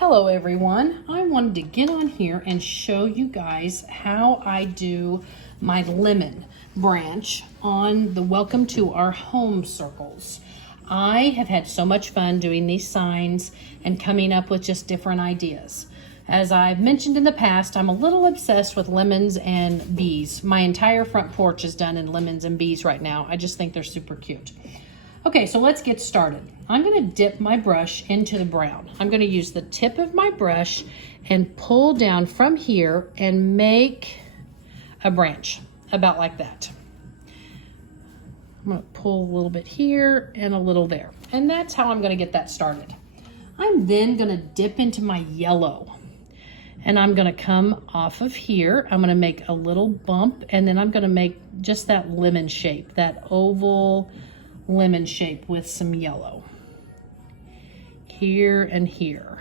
Hello everyone, I wanted to get on here and show you guys how I do my lemon branch on the Welcome to Our Home circles. I have had so much fun doing these signs and coming up with just different ideas. As I've mentioned in the past, I'm a little obsessed with lemons and bees. My entire front porch is done in lemons and bees right now. I just think they're super cute. Okay, so let's get started. I'm gonna dip my brush into the brown. I'm gonna use the tip of my brush and pull down from here and make a branch about like that. I'm gonna pull a little bit here and a little there. And that's how I'm gonna get that started. I'm then gonna dip into my yellow and I'm gonna come off of here. I'm gonna make a little bump and then I'm gonna make just that lemon shape, that oval lemon shape with some yellow here and here.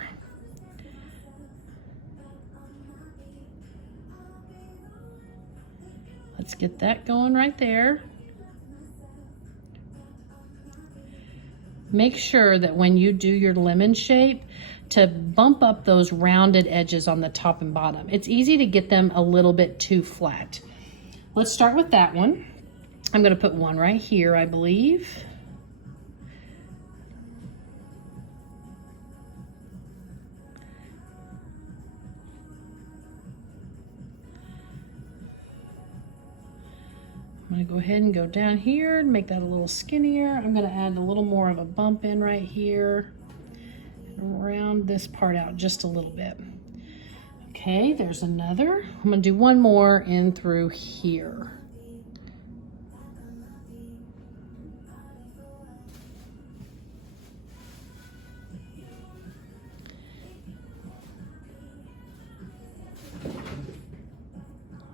Let's get that going right there. Make sure that when you do your lemon shape to bump up those rounded edges on the top and bottom. It's easy to get them a little bit too flat. Let's start with that one. I'm going to put one right here, I believe. I'm going to go ahead and go down here and make that a little skinnier. I'm going to add a little more of a bump in right here and round this part out just a little bit. Okay, there's another. I'm going to do one more in through here.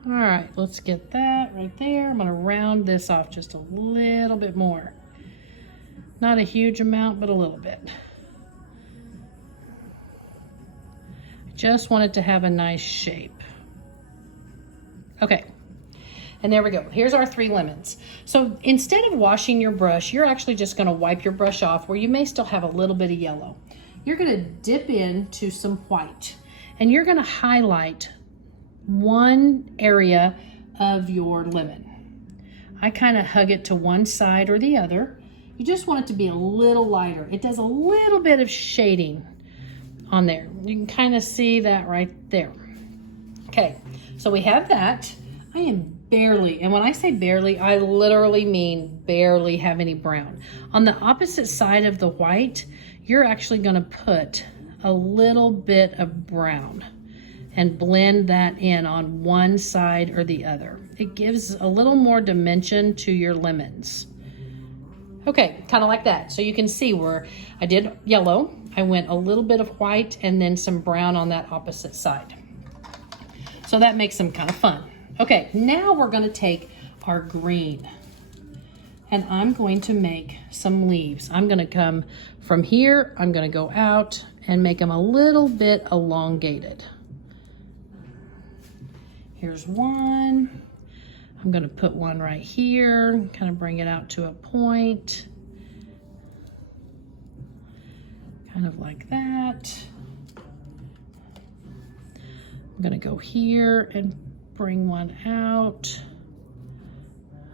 All right, let's get that right there. I'm gonna round this off just a little bit more. Not a huge amount, but a little bit. Just want it to have a nice shape. Okay, and there we go. Here's our 3 lemons. So instead of washing your brush, you're actually just gonna wipe your brush off where you may still have a little bit of yellow. You're gonna dip into some white and you're gonna highlight one area of your lemon. I kind of hug it to one side or the other. You just want it to be a little lighter. It does a little bit of shading on there. You can kind of see that right there. Okay, so we have that. I am barely, and when I say barely, I literally mean barely have any brown. On the opposite side of the white, you're actually going to put a little bit of brown and blend that in on one side or the other. It gives a little more dimension to your lemons. Okay, kind of like that. So you can see where I did yellow, I went a little bit of white and then some brown on that opposite side. So that makes them kind of fun. Okay, now we're gonna take our green and I'm going to make some leaves. I'm gonna come from here, I'm gonna go out and make them a little bit elongated. Here's one. I'm going to put one right here, kind of bring it out to a point. Kind of like that. I'm going to go here and bring one out.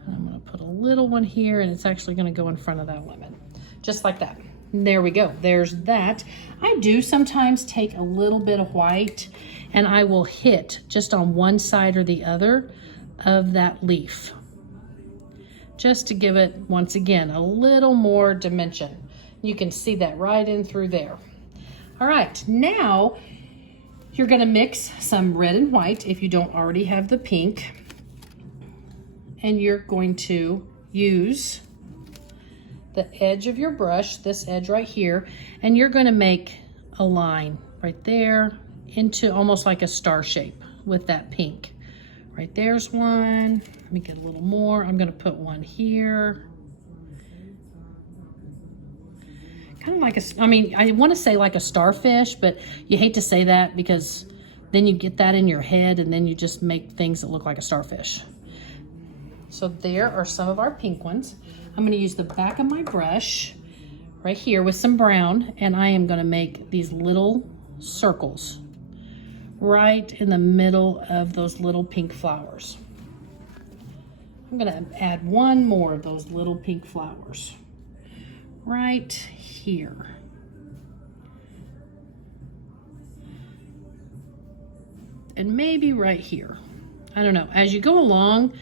And I'm going to put a little one here and it's actually going to go in front of that lemon. Just like that. There we go. There's that. I do sometimes take a little bit of white and I will hit just on one side or the other of that leaf, just to give it, once again, a little more dimension. You can see that right in through there. All right, now you're gonna mix some red and white if you don't already have the pink, and you're going to use the edge of your brush, this edge right here, and you're gonna make a line right there into almost like a star shape with that pink. Right there's one. Let me get a little more. I'm gonna put one here. Kind of like a, I mean, I wanna say like a starfish, but you hate to say that because then you get that in your head and then you just make things that look like a starfish. So there are some of our pink ones. I'm gonna use the back of my brush right here with some brown, and I am gonna make these little circles right in the middle of those little pink flowers. I'm gonna add one more of those little pink flowers right here. And maybe right here. I don't know. As you go along,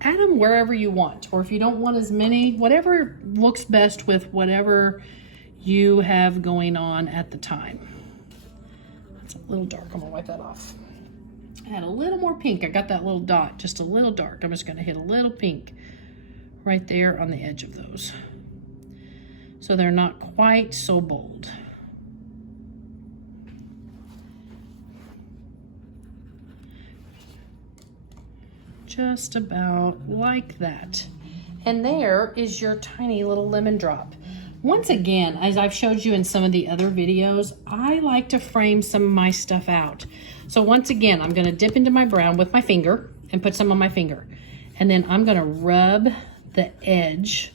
add them wherever you want, or if you don't want as many, whatever looks best with whatever you have going on at the time. That's a little dark. I'm gonna wipe that off. Add a little more pink. I got that little dot, just a little dark. I'm just gonna hit a little pink right there on the edge of those, so they're not quite so bold. Just about like that. And there is your tiny little lemon drop. Once again, as I've showed you in some of the other videos, I like to frame some of my stuff out. So once again, I'm gonna dip into my brown with my finger and put some on my finger. And then I'm gonna rub the edge.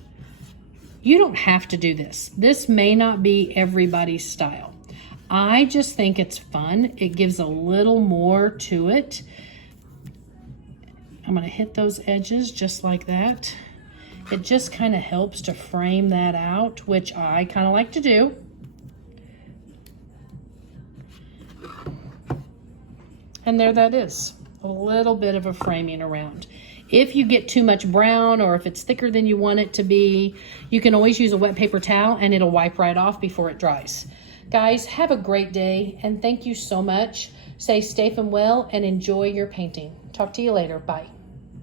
You don't have to do this. This may not be everybody's style. I just think it's fun. It gives a little more to it. I'm gonna hit those edges just like that. It just kind of helps to frame that out, which I kind of like to do. And there that is, a little bit of a framing around. If you get too much brown, or if it's thicker than you want it to be, you can always use a wet paper towel and it'll wipe right off before it dries. Guys, have a great day and thank you so much. Stay safe and well and enjoy your painting. Talk to you later. Bye.